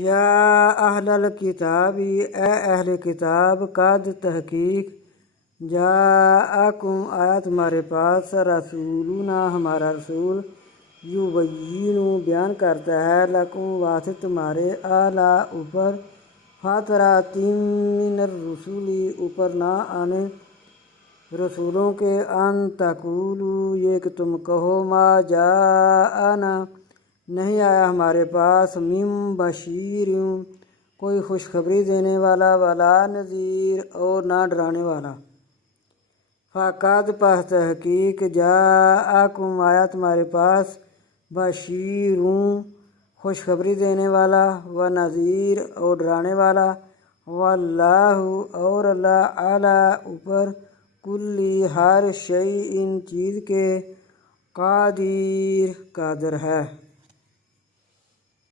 یا اہل الکتاب، اے اہل کتاب، قد تحقیق جاءکم آیا تمہارے پاس رسولنا ہمارا رسول یبین بیان کرتا ہے لکم واسطے تمہارے اعلیٰ اوپر فاترات من الرسول اوپر نہ آنے رسولوں کے ان تقولو یہ کہ تم کہو ما جاءنا نہیں آیا ہمارے پاس من بشیر کوئی خوشخبری دینے والا ولا نذیر اور نہ ڈرانے والا فقط پس تحقیق جاءکم آیا تمہارے پاس بشیر خوشخبری دینے والا و نذیر اور ڈرانے والا واللہ اور اللہ اعلیٰ اوپر کلی ہر شیء چیز کے قادر ہے۔